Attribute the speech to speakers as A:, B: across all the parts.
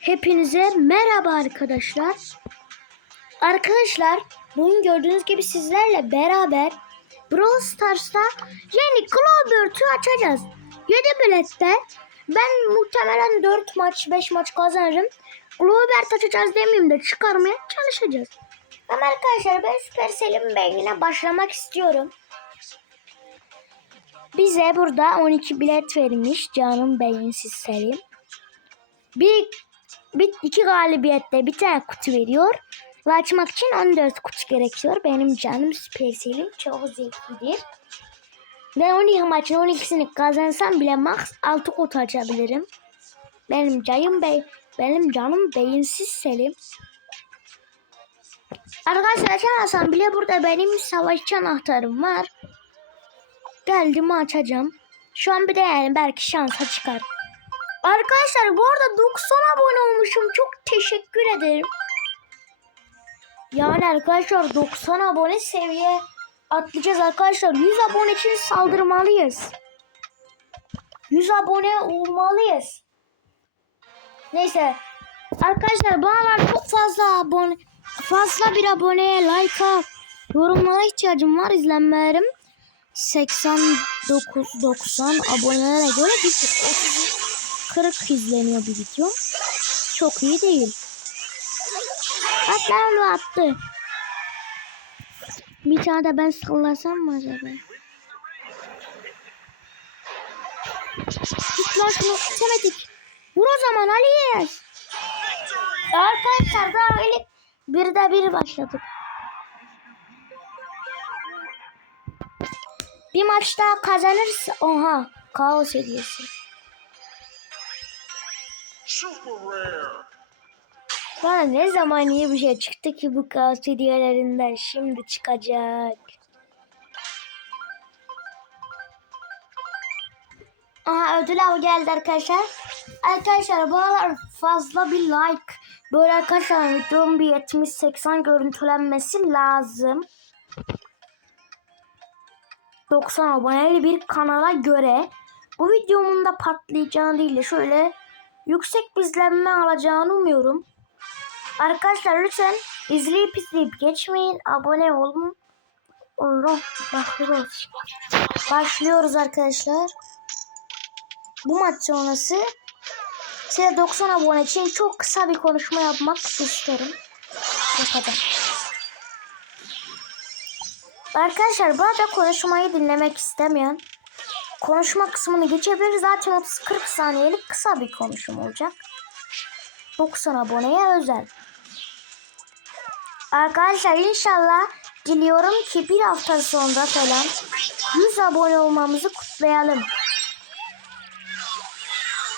A: Hepinize merhaba arkadaşlar. Arkadaşlar bugün gördüğünüz gibi sizlerle beraber Brawl Stars'ta yeni Clover'ı açacağız. 7 bilette ben muhtemelen 4 maç 5 maç kazanırım. Clover açacağız demeyeyim de çıkarmaya çalışacağız. Ama arkadaşlar ben Supercell'in beynine başlamak istiyorum. Bize burada 12 bilet vermiş canım beyinsiz serim. Bir, bir iki galibiyette bir tane kutu veriyor. Ve açmak için 14 kutu gerekiyor. Benim canım Supercell'im çok zevklidir. Ve 12 maçın 12'sini kazansam bile max 6 kutu açabilirim. Benim canım bey benim canım beyinsiz Selim. Arkadaşlar açamazsam bile burada benim savaşçı anahtarım var. Geldim açacağım. Şu an bir de yani belki şansa çıkar. Arkadaşlar bu arada 90 abone olmuşum. Çok teşekkür ederim. Yani arkadaşlar 90 abone seviye atlayacağız arkadaşlar. 100 abone için saldırmalıyız. 100 abone olmalıyız. Neyse. Arkadaşlar aralar çok fazla abone fazla bir aboneye, like'a, yorumlara ihtiyacım var izlenmelerim. 89 90 abonelere göre bir 30 40 izleniyor bir video. Çok iyi değil. Hatta onu attı. Bir tane de ben sallasam mı acaba? Git lan şunu itemedik. Vur o zaman Ali. Arkadaşlar daha öyle bir de bir başladık. Bir maç daha kazanırsa oha kaos hediyesi. Bana ne zaman iyi bir şey çıktı ki bu kaos şimdi çıkacak. Aha ödül avı geldi arkadaşlar. Arkadaşlar bu aralar fazla bir like. Böyle arkadaşlar videonun bir 70-80 görüntülenmesi lazım. 90 aboneli bir kanala göre bu videomun da patlayacağını değil de şöyle yüksek izlenme alacağını umuyorum. Arkadaşlar lütfen izleyip izleyip geçmeyin. Abone olun. Allah başlıyoruz. Başlıyoruz arkadaşlar. Bu maç sonrası size 90 abone için çok kısa bir konuşma yapmak isterim. Kadar. Arkadaşlar bu arada konuşmayı dinlemek istemeyen konuşma kısmını geçebilir. Zaten 30-40 saniyelik kısa bir konuşum olacak. 90 aboneye özel. Arkadaşlar inşallah diliyorum ki bir hafta sonra falan 100 abone olmamızı kutlayalım.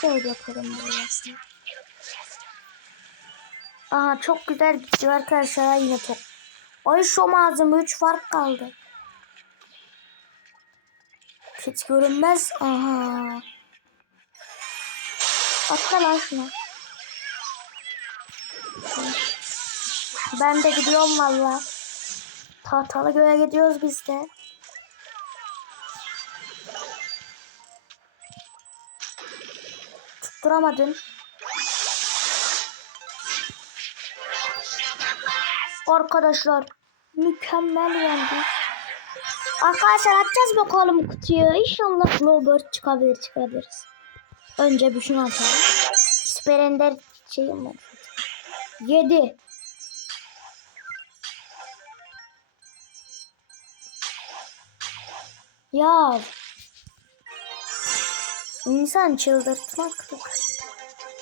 A: Şöyle yapalım böyle. Aha çok güzel gidiyor arkadaşlar yine top. Ay şu malzeme 3 fark kaldı. Hiç görünmez. Aha. Atla lan. Ben de gidiyorum valla. Tahtalı göğe gidiyoruz biz de. Tutturamadım. Arkadaşlar mükemmel yendi. Arkadaşlar açacağız bakalım kutuyu. İnşallah Robert çıkabilir çıkabiliriz. Önce bir şunu atalım. Süper Ender şeyim var. 7. Ya insan çıldırtmak.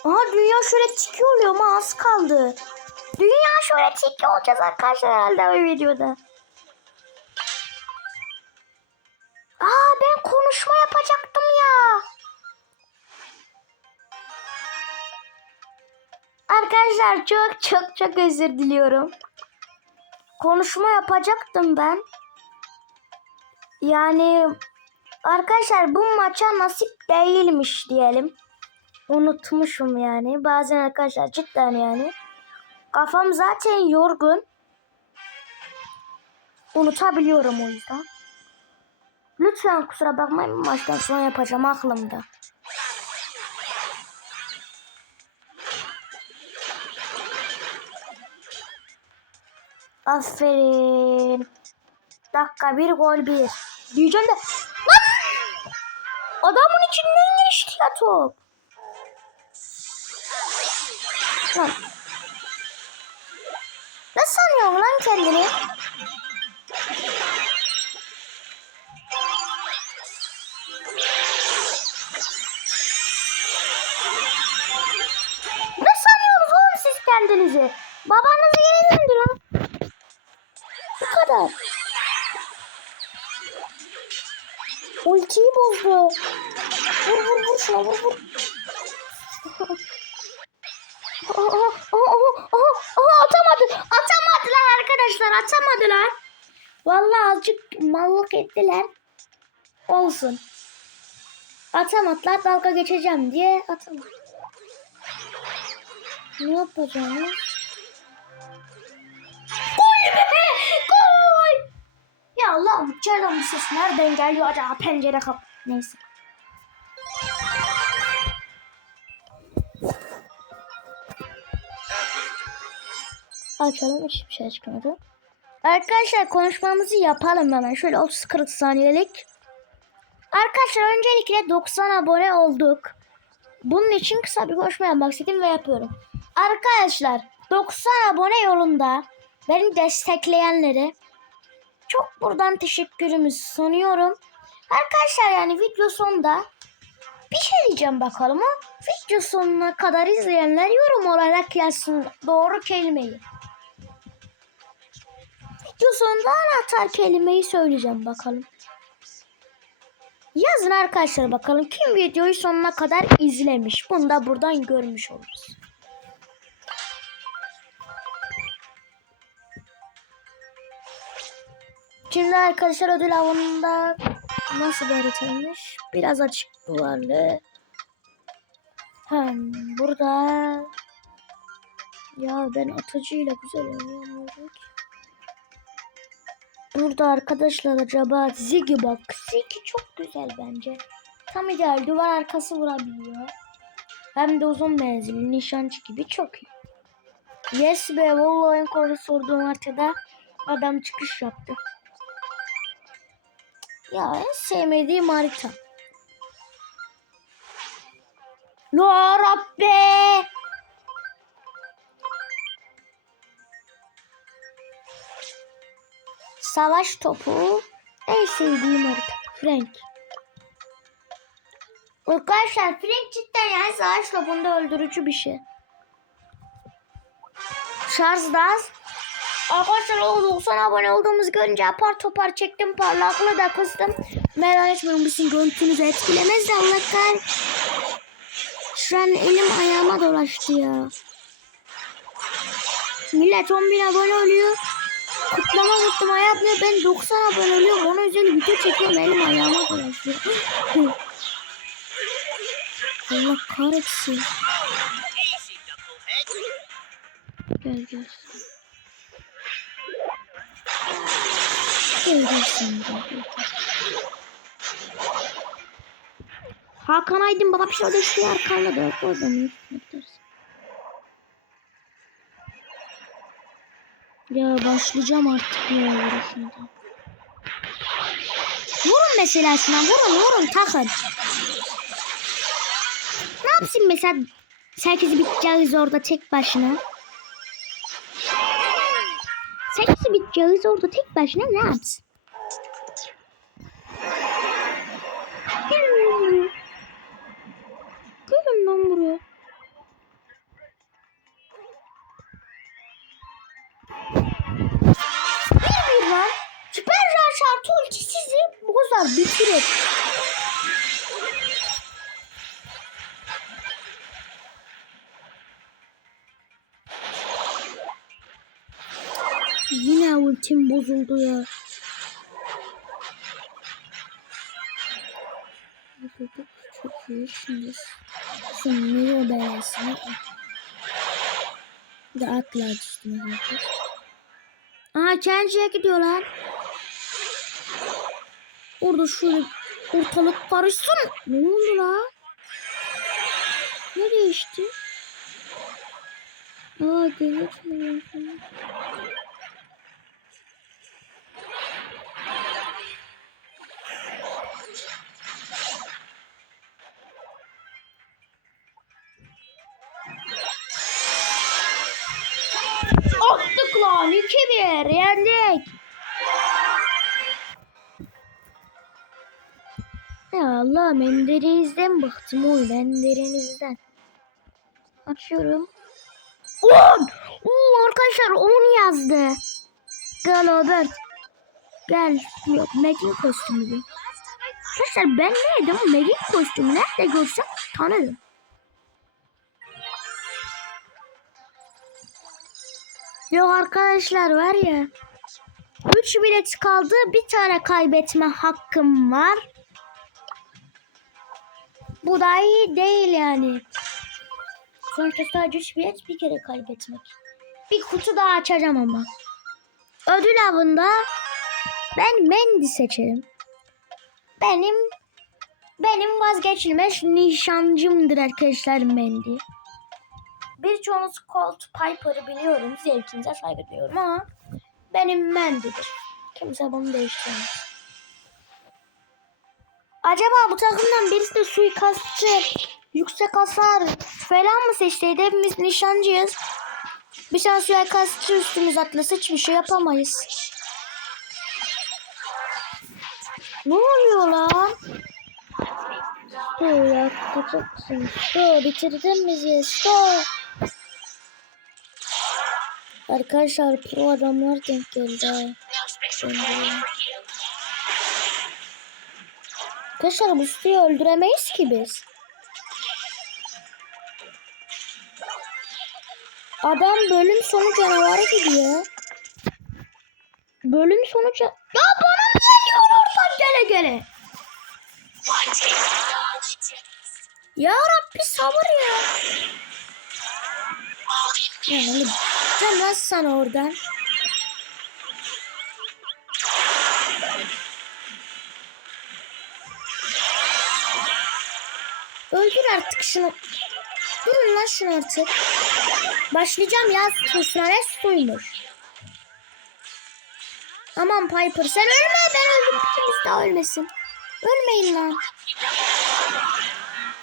A: Aha dünya şöyle tiki oluyor ama az kaldı. Dünya şöyle tiki olacağız arkadaşlar herhalde o videoda. Aa ben konuşma yapacaktım ya. Arkadaşlar çok çok çok özür diliyorum. Konuşma yapacaktım ben. Yani arkadaşlar bu maça nasip değilmiş diyelim. Unutmuşum yani. Bazen arkadaşlar cidden yani. Kafam zaten yorgun. Unutabiliyorum o yüzden. Lütfen kusura bakmayın baştan sona yapacağım aklımda. Aferin. Dakika bir gol bir. Diyeceğim de. Lan! Adamın içinden geçti ya top. Lan. Ne sanıyorsun lan kendini? Kendinizi? Babanız yeni döndü lan. Bu kadar. Ultiyi bozdu. Vur vur vur şuna vur vur. Aha, aha, aha, aha, atamadı. Atamadılar arkadaşlar atamadılar. Vallahi azıcık mallık ettiler. Olsun. Atamadılar dalga geçeceğim diye atamadı. Ne yapacağım? Gol be! Gol! Ya Allah'ım içeriden bir ses nereden geliyor acaba pencere kap. Neyse. Açalım hiçbir şey çıkmadı. Arkadaşlar konuşmamızı yapalım hemen. Şöyle 30-40 saniyelik. Arkadaşlar öncelikle 90 abone olduk. Bunun için kısa bir konuşma yapmak istedim ve yapıyorum. Arkadaşlar 90 abone yolunda beni destekleyenlere çok buradan teşekkürümü sunuyorum. Arkadaşlar yani video sonunda bir şey diyeceğim bakalım o. Video sonuna kadar izleyenler yorum olarak yazsın doğru kelimeyi. Video sonunda anahtar kelimeyi söyleyeceğim bakalım. Yazın arkadaşlar bakalım kim videoyu sonuna kadar izlemiş. Bunu da buradan görmüş oluruz. Şimdi arkadaşlar ödül avında nasıl bir haritaymış? Biraz açık duvarlı. Hem burada ya ben atıcıyla güzel oynayamıyorum ki. Burada arkadaşlar acaba Ziggy bak. Ziggy çok güzel bence. Tam ideal duvar arkası vurabiliyor. Hem de uzun menzilli nişancı gibi çok iyi. Yes be vallahi en koru sorduğum haritada adam çıkış yaptı. Ya en sevmediğim harita. Ya Rabbi. Savaş topu. En sevdiğim harita. Frank. Arkadaşlar Frank cidden yani savaş topunda öldürücü bir şey. Şarj da az. Arkadaşlar o 90 abone olduğumuz görünce apar topar çektim parlaklığı da kıstım. Merak etmeyin bizim görüntünüzü etkilemez de Allah kahretsin. Şu an elim ayağıma dolaştı ya. Millet 10 bin abone oluyor. Kutlama kutlama yapmıyor. Ben 90 abone oluyorum. Ona özel video çekiyorum. Elim ayağıma dolaşıyor. Allah kahretsin. Gel gel. Gel. Hakan Aydın baba bir şey orada şu arkanda da oradan üstüne gidersin. Ya başlayacağım artık ya uğraşmada. Vurun mesela şuna vurun vurun takın. Ne yapsın mesela 8 biteceğiz orada tek başına. 8 biteceğiz orada tek başına ne yapsın? Gelin lan buraya. Gelin lan buraya. Bir bir lan. Süper Jar şartı ulti sizi bozar bitirir. Ultim bozuldu ya. Bozuldu. Çok iyi şimdi. Şimdi belasını Bir de atla üstüne herkes. Aa Chelsea'ye gidiyorlar. Orada şöyle ortalık karışsın. Ne oldu la? Ne değişti? Aa gözükmüyor. Son 2-1 yendik. Ya Allah menderinizden bıktım oy menderinizden. Açıyorum. 10! Oo, arkadaşlar 10 yazdı. Gel Robert. Gel. Yok Meg'in kostümü. Arkadaşlar ben neydim? Meg'in kostümü nerede görsem tanırım. Yok arkadaşlar var ya. 3 bilet kaldı. Bir tane kaybetme hakkım var. Bu da iyi değil yani. Sonuçta sadece 3 bilet bir kere kaybetmek. Bir kutu daha açacağım ama. Ödül avında ben Mendy seçerim. Benim benim vazgeçilmez nişancımdır arkadaşlar Mendy. Birçoğunuz Colt Piper'ı biliyorum. Zevkinize saygı duyuyorum ama benim Mendy'dir. Kimse bunu değiştiremez. Acaba bu takımdan birisi de suikastçı, yüksek hasar falan mı seçtiydi? Hepimiz nişancıyız. Bir tane suikastçı üstümüz atlasa hiçbir şey yapamayız. Ne oluyor lan? Dur ya tutacaksın. Dur bitirdin bizi. Stop. Arkadaşlar pro adamlar denk geldi. Arkadaşlar bu suyu öldüremeyiz ki biz. Adam bölüm sonu canavarı gidiyor. Bölüm sonu ca- Ya bana mı geliyor oradan gele gele? Ya Rabbi sabır ya. Ya oğlum sen nasıl sana oradan? Öldür artık şunu. Durun lan şunu artık. Başlayacağım ya tufrane suymuş. Aman Piper sen ölme ben öldüm. Kimse daha ölmesin. Ölmeyin lan.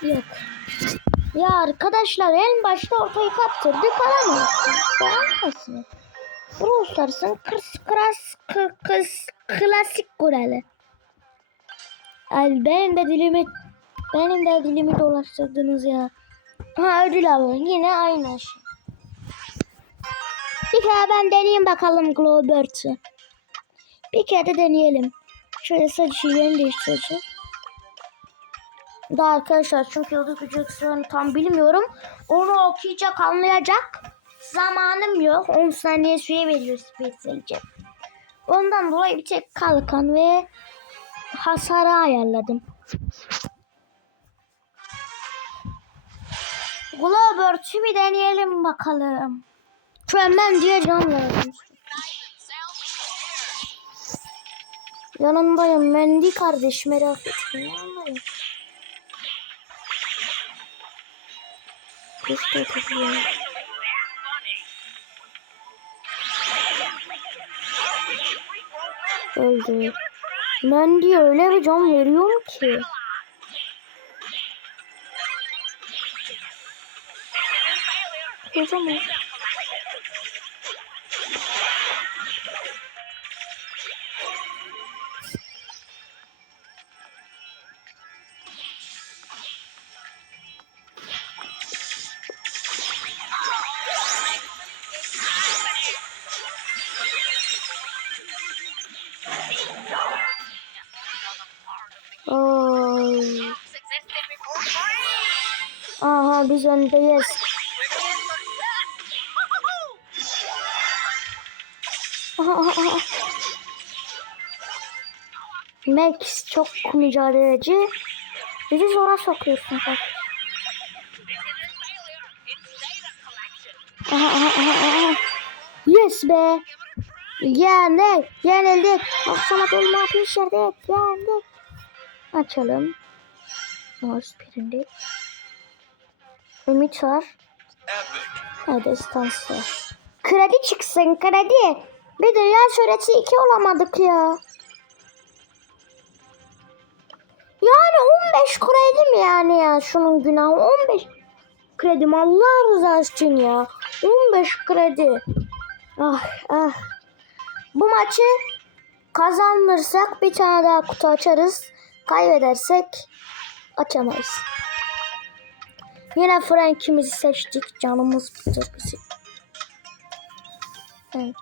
A: Yok. Ya arkadaşlar en başta ortayı kaptırdık alamıyorsun. Alamıyorsun. Brawl Stars'ın kırs kras kıs klasik kuralı. Ay benim de dilimi benim de dilimi dolaştırdınız ya. Ha ödül alın yine aynı şey. Bir kere ben deneyeyim bakalım Glowbird'ı. Bir kere de deneyelim. Şöyle saç şeylerini değiştireceğim. Daha arkadaşlar çünkü yıldız gücü iksirlerini tam bilmiyorum. Onu okuyacak anlayacak zamanım yok. 10 saniye süre veriyor Space'e. Ondan dolayı bir tek kalkan ve hasarı ayarladım. Globert'ü bir deneyelim bakalım. Çömem diye can lazım. Yanındayım Mendi kardeş merak etme yanındayım. İşte takılıyorum. Öldü. Mendi öyle bir can veriyorum ki. O Aha biz öndeyiz. Max çok mücadeleci. Bizi zora sokuyorsun bak. Yes be. Yendik. Yenildik. Akşama dolma pişirdik. Yendik. Açalım. Morse pirindi. Ümit var. Hadi stans var. Kredi çıksın kredi. Bir dünya süresi iki olamadık ya. Yani 15 kredi mi yani ya şunun günahı 15 kredim Allah rızası için ya 15 kredi Ah ah. Bu maçı kazanırsak bir tane daha kutu açarız. Kaybedersek açamayız. Yine Frank'imizi seçtik. Canımız çok bizim. Evet.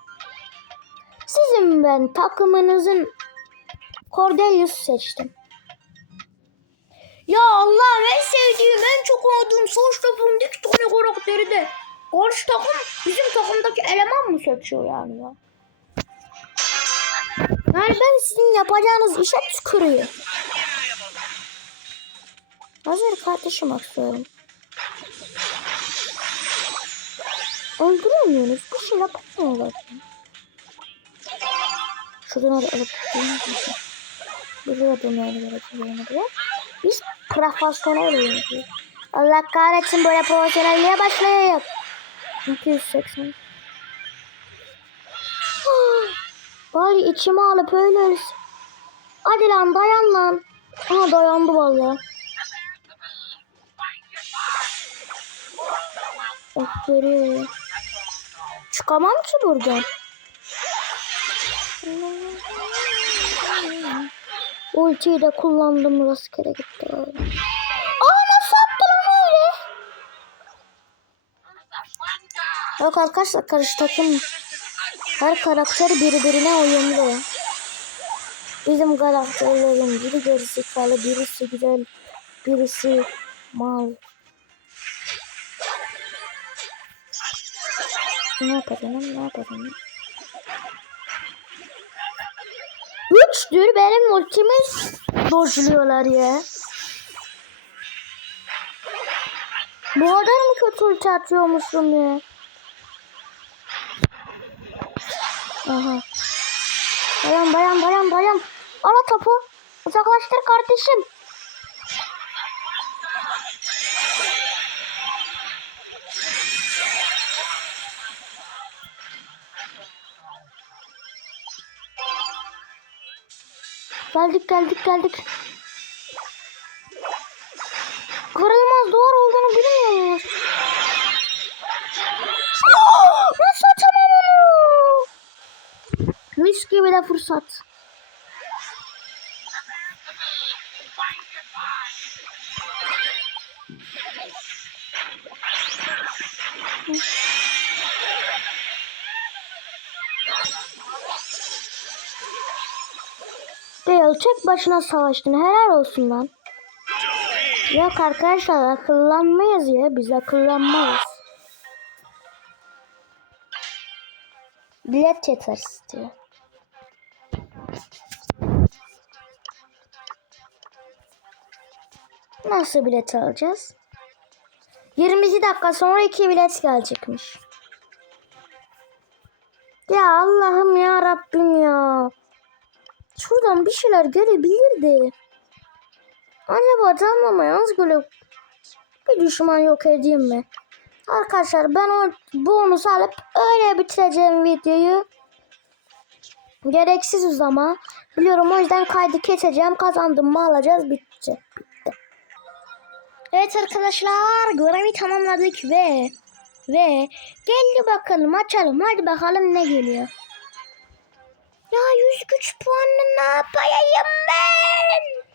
A: Sizin ben takımınızın Cordelius seçtim. Ya Allah en sevdiğim en çok oynadığım Soğuş Top'un dik tane karakteri de karşı takım bizim takımdaki eleman mı seçiyor yani ya? Yani ben sizin yapacağınız işe tükürüyor. Hazır kardeşim atıyorum. Öldüremiyoruz. Bir şey yapamıyorlar. Şuradan hadi alıp gideyim. Biliyordum yani gerekeceğini diye. Biz profesyonel oyuncuyuz. Allah kahretsin böyle profesyonelliğe başlayayım. 280. Bari içime alıp öyle ölsün. Hadi lan dayan lan. Aha dayandı vallahi. Oh böyle. Çıkamam ki buradan. Ultiyi de kullandım rastgele gitti. abi. Aa nasıl attı lan öyle? Yok arkadaşlar karşı takım her karakter birbirine uyumlu. Bizim karakterlerin biri gerizekalı, birisi güzel, birisi mal. Ne yapacağım, ne yapacağım? Üçtür benim ultimi dojluyorlar ya. Bu kadar mı kötü ulti atıyormuşum ya? Aha. Dayan dayan dayan dayan. Ala topu. Uzaklaştır kardeşim. Geldik geldik geldik. Kırılmaz duvar olduğunu bilmiyor Nasıl atamam onu? Mis gibi de fırsat. Değil tek başına savaştın helal olsun lan. Yok arkadaşlar akıllanmayız ya biz akıllanmayız. Bilet yeter istiyor. Nasıl bilet alacağız? 22 dakika sonra iki bilet gelecekmiş. Ya Allah'ım ya Rabbim ya. Şuradan bir şeyler gelebilirdi. Acaba tamam yalnız böyle bir düşman yok edeyim mi? Arkadaşlar ben o bonus alıp öyle bitireceğim videoyu. Gereksiz uzama. Biliyorum o yüzden kaydı keseceğim. Kazandım mı alacağız bitecek. Bitti. Evet arkadaşlar görevi tamamladık ve ve geldi bakalım açalım. Hadi bakalım ne geliyor. Ya 100 güç puanını ne yapayım ben?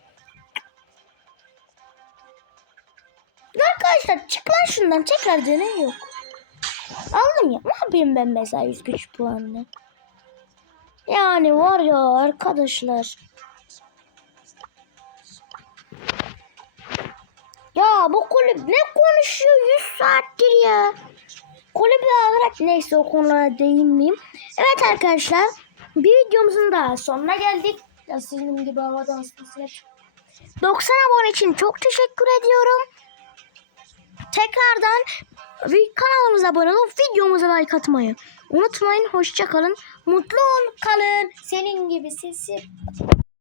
A: Arkadaşlar çık lan şundan tekrar dene yok. Aldım ya. Ne yapayım ben mesela 100 güç puanını? Yani var ya arkadaşlar. Ya bu kulüp ne konuşuyor 100 saattir ya. Kulübü olarak neyse o konulara değinmeyeyim. Evet arkadaşlar bir videomuzun daha sonuna geldik. Ya sizin gibi havadan ısıtmasıyla 90 abone için çok teşekkür ediyorum. Tekrardan kanalımıza abone olup videomuza like atmayı unutmayın. Hoşça kalın. Mutlu ol kalın. Senin gibi sesi